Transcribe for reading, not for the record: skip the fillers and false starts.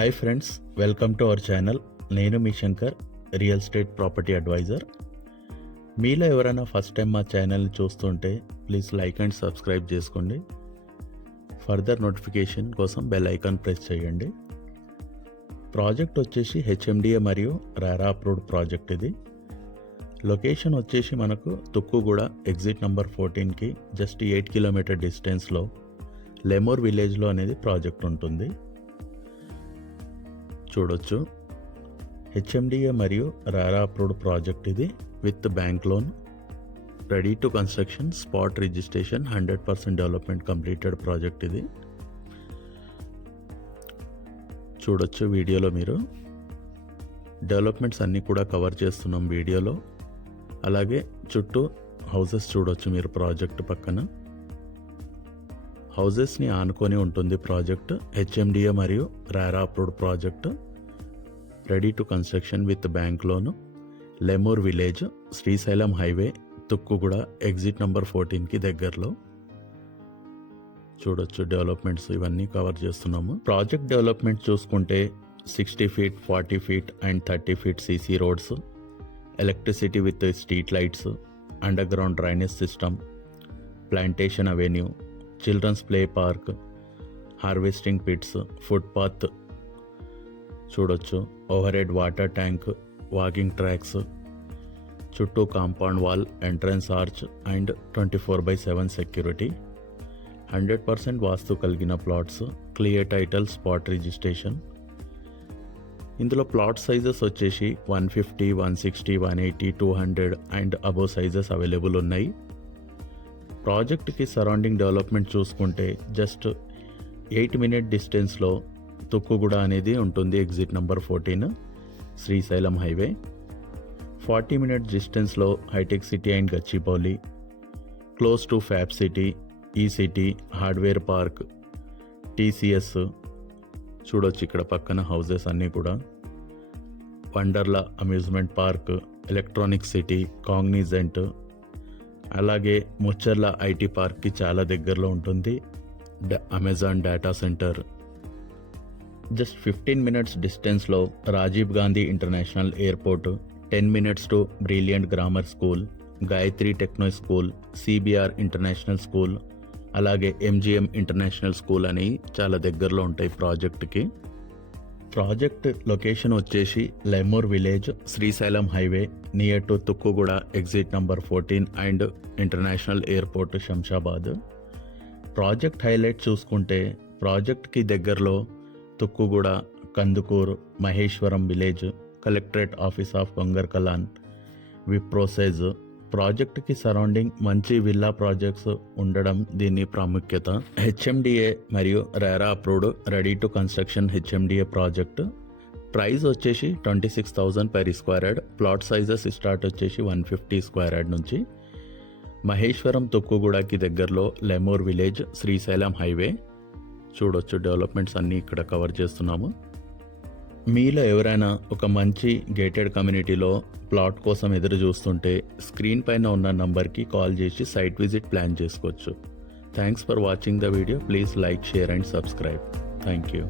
Hi friends, welcome to our channel. నేను మీ Shankar, real estate property advisor. మీలో ఎవరైనా ఫస్ట్ టైం మా ఛానల్ని చూస్తుంటే ప్లీజ్ లైక్ అండ్ సబ్స్క్రైబ్ చేసుకోండి. ఫర్దర్ నోటిఫికేషన్ కోసం బెల్ ఐకాన్ ప్రెస్ చేయండి. ప్రాజెక్ట్ వచ్చేసి హెచ్ఎండిఏ మరియు రారా అప్రూవ్డ్ ప్రాజెక్ట్. ఇది లొకేషన్ వచ్చేసి మనకు తుక్కుగూడ ఎగ్జిట్ నెంబర్ 14కి జస్ట్ 8 కిలోమీటర్ డిస్టెన్స్లో లెమూర్ విలేజ్లో అనేది ప్రాజెక్ట్ ఉంటుంది. చూడొచ్చు, హెచ్ఎండిఏ మరియు రారా అప్రూవ్డ్ ప్రాజెక్ట్. ఇది with bank loan, ready to construction, spot registration, 100% development completed project. ఇది చూడొచ్చు వీడియోలో. మీరు డెవలప్మెంట్స్ అన్నీ కూడా కవర్ చేస్తున్నాం వీడియోలో. అలాగే చుట్టూ హౌసెస్ చూడొచ్చు మీరు. ప్రాజెక్ట్ పక్కన హౌజెస్ని ఆనుకొని ఉంటుంది ప్రాజెక్ట్. హెచ్ఎండిఏ మరియు RERA approved project, ready to construction with bank loan, Lemoor village, Srisailam highway, Tukkuguda exit number 14కి దగ్గరలో. చూడొచ్చు డెవలప్మెంట్స్ ఇవన్నీ కవర్ చేస్తున్నాము. ప్రాజెక్ట్ డెవలప్మెంట్ చూసుకుంటే 60 feet, 40 feet and 30 feet CC roads, electricity with street lights, underground drainage system, plantation avenue, children's play park, harvesting pits, footpath చూడొచ్చు, overhead water tank, walking tracks, చుట్టూ compound wall, entrance arch and 24/7 security. 100% vastu కలిగిన plots, clear title, spot registration. ఇందులో plot sizes వచ్చేసి 150, 160, 180, 200 and above sizes available ఉన్నాయి. ప్రాజెక్ట్కి surrounding development చూసుకుంటే just 8 minute డిస్టెన్స్లో తుక్కుగూడ అనేది ఉంటుంది. Exit number 14 Srisailam highway. 40 minute డిస్టెన్స్లో Hitec city and Gachibowli, close to Fab city, E city, hardware park, TCS చూడొచ్చు ఇక్కడ పక్కన హౌజెస్ అన్నీ కూడా. Wonderla amusement park, electronic city, Cognizant, అలాగే ముచ్చర్ల ఐటీ పార్క్కి చాలా దగ్గరలో ఉంటుంది. Amazon data centre. Just 15 minutes డిస్టెన్స్లో Rajiv Gandhi international airport, 10 minutes to brilliant grammar school, Gayatri techno school, CBR international school, అలాగే ఎంజిఎం ఇంటర్నేషనల్ స్కూల్ అని చాలా దగ్గరలో ఉంటాయి ప్రాజెక్ట్కి. ప్రాజెక్ట్ లొకేషన్ వచ్చేసి Lemoor village, Srisailam highway, near to Tukkuguda exit number 14 and international airport Shamshabad. Project highlight చూసుకుంటే ప్రాజెక్ట్కి దగ్గరలో Tukkuguda, Kandukur, Maheshwaram village, collectorate office of Gangarkalan, Wipro SEZ. ప్రాజెక్ట్కి సరౌండింగ్ మంచి విల్లా ప్రాజెక్ట్స్ ఉండడం దీని ప్రాముఖ్యత. హెచ్ఎండిఏ మరియు RERA approved ready to construction HMDA project. Price వచ్చేసి 26,000 per square yard. Plot sizes start వచ్చేసి 150 square yard నుంచి. మహేశ్వరం తుక్కుగూడకి దగ్గరలో లెమూర్ విలేజ్, శ్రీశైలం హైవే. చూడొచ్చు డెవలప్మెంట్స్ అన్నీ ఇక్కడ కవర్ చేస్తున్నాము. మీలో ఎవరైనా ఒక మంచి గేటెడ్ కమ్యూనిటీలో ప్లాట్ కోసం ఎదురు చూస్తుంటే స్క్రీన్ పైన ఉన్న నంబర్కి కాల్ చేసి సైట్ విజిట్ ప్లాన్ చేసుకోవచ్చు. Thanks for watching the video. Please like, share and subscribe. Thank you.